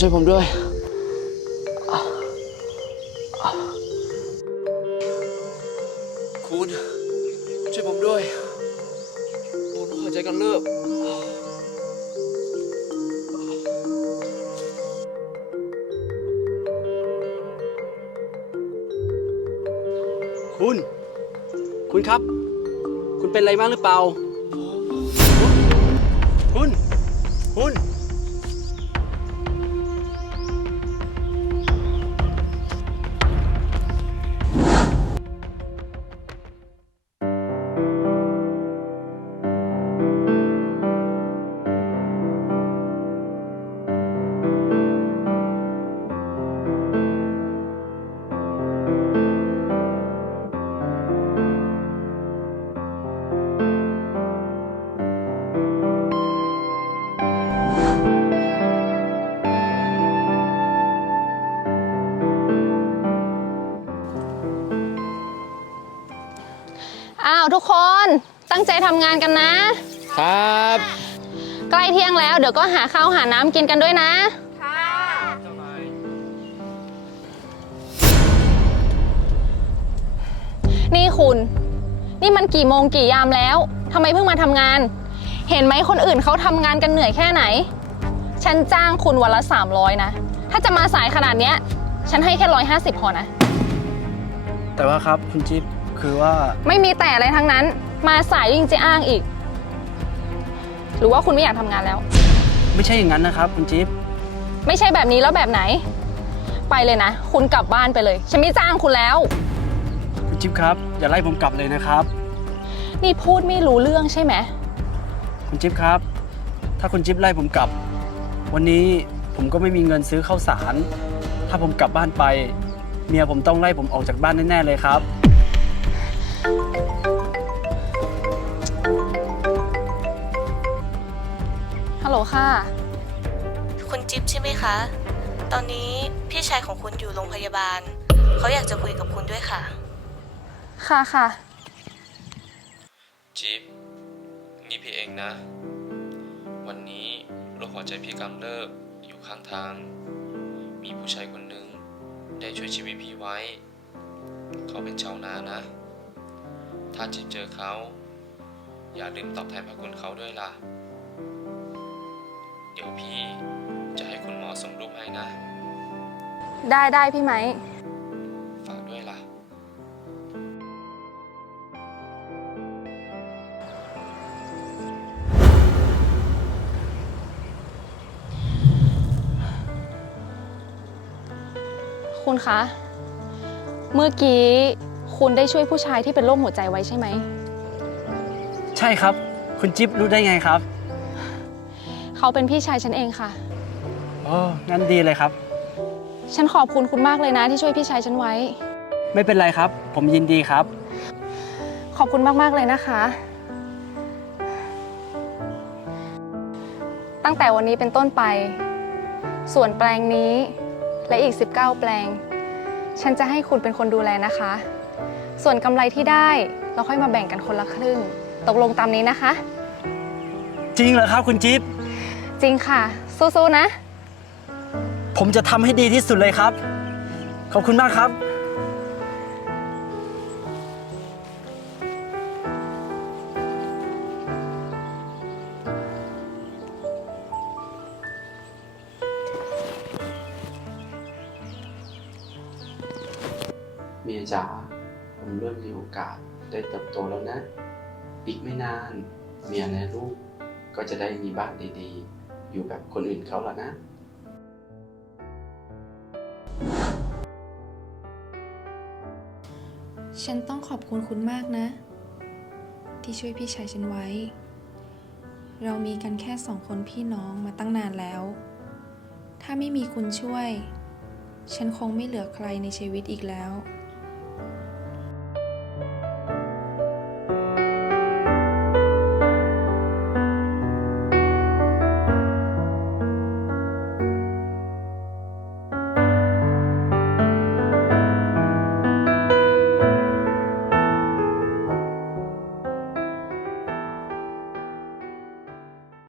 ช่วยผมด้วย คุณ ช่วยผมด้วย ผมหัวใจกันเลิบคุณ คุณครับ คุณเป็นอะไรมากหรือเปล่า คุณ คุณ อ้าวทุกคนตั้งใจทำงานกันนะ ครับ ใกล้เที่ยงแล้วเดี๋ยวก็หาข้าวหาน้ำกินกันด้วยนะ นี่คุณ นี่มันกี่โมงกี่ยามแล้วทำไมเพิ่งมาทำงาน เห็นไหมคนอื่นเขาทำงานกันเหนื่อยแค่ไหน ฉันจ้างคุณวันละ 300 นะ ถ้าจะมาสายขนาดเนี้ย ฉันให้แค่ร้อยห้าสิบพอนะ แต่ว่าครับคุณจิ๊บ คือว่า ไม่มีแต่อะไรทั้งนั้น มาสายยิ่งจะอ้างอีก หรือว่าคุณไม่อยากทำงานแล้ว ไม่ใช่อย่างนั้นนะครับคุณจิ๊บไม่ใช่แบบนี้แล้วแบบไหน ไปเลยนะ คุณกลับบ้านไปเลย ฉันไม่จ้างคุณแล้ว คุณจิ๊บครับอย่าไล่ผมกลับเลยนะครับ นี่พูดไม่รู้เรื่องใช่ไหม คุณจิ๊บครับ ถ้าคุณจิ๊บไล่ผมกลับ วันนี้ผมก็ไม่มีเงินซื้อข้าวสาร ถ้าผมกลับบ้านไป เมียผมต้องไล่ผมออกจากบ้านแน่ๆเลยครับ ค่ะ คุณจิ๊บใช่ไหมคะ ตอนนี้พี่ชายของคุณอยู่โรงพยาบาล เขาอยากจะคุยกับคุณด้วยค่ะ ค่ะค่ะ จิ๊บนี่พี่เองนะ วันนี้โรคหัวใจพี่กำเริบอยู่ข้างทาง มีผู้ชายคนหนึ่งได้ช่วยชีวิตพี่ไว้ เขาเป็นชาวนานะ ถ้าจิ๊บเจอเขา อย่าลืมตอบแทนพระคุณเขาด้วยล่ะ เดี๋ยวพี่จะให้คุณหมอส่งรูปให้นะ ได้ได้พี่ไหมฝากด้วยล่ะ คุณคะ เมื่อกี้คุณได้ช่วยผู้ชายที่เป็นโรคหัวใจไว้ใช่ไหม ใช่ครับ คุณจิ๊บรู้ได้ไงครับ เขาเป็นพี่ชายฉันเองค่ะ อ๋อ งั้นดีเลยครับ ฉันขอบคุณคุณมากเลยนะที่ช่วยพี่ชายฉันไว้ ไม่เป็นไรครับ ผมยินดีครับ ขอบคุณมากๆเลยนะคะ ตั้งแต่วันนี้เป็นต้นไป ส่วนแปลงนี้และอีก 19 แปลง ฉันจะให้คุณเป็นคนดูแลนะคะ ส่วนกำไรที่ได้เราค่อยมาแบ่งกันคนละครึ่ง ตกลงตามนี้นะคะ จริงเหรอครับคุณจิ๊บ จริงค่ะ สู้ๆนะ ผมจะทำให้ดีที่สุดเลยครับ ขอบคุณมากครับ เมียจ๋าผมเริ่มมีโอกาสได้เติบโตแล้วนะ อีกไม่นาน เมียและลูกก็จะได้มีบ้านดีๆ อยู่แบบคนอื่นเขาแล้วนะฉันต้องขอบคุณคุณมากนะ ที่ช่วยพี่ชายฉันไว้ เรามีกันแค่สองคนพี่น้องมาตั้งนานแล้ว ถ้าไม่มีคุณช่วย ฉันคงไม่เหลือใครในชีวิตอีกแล้ว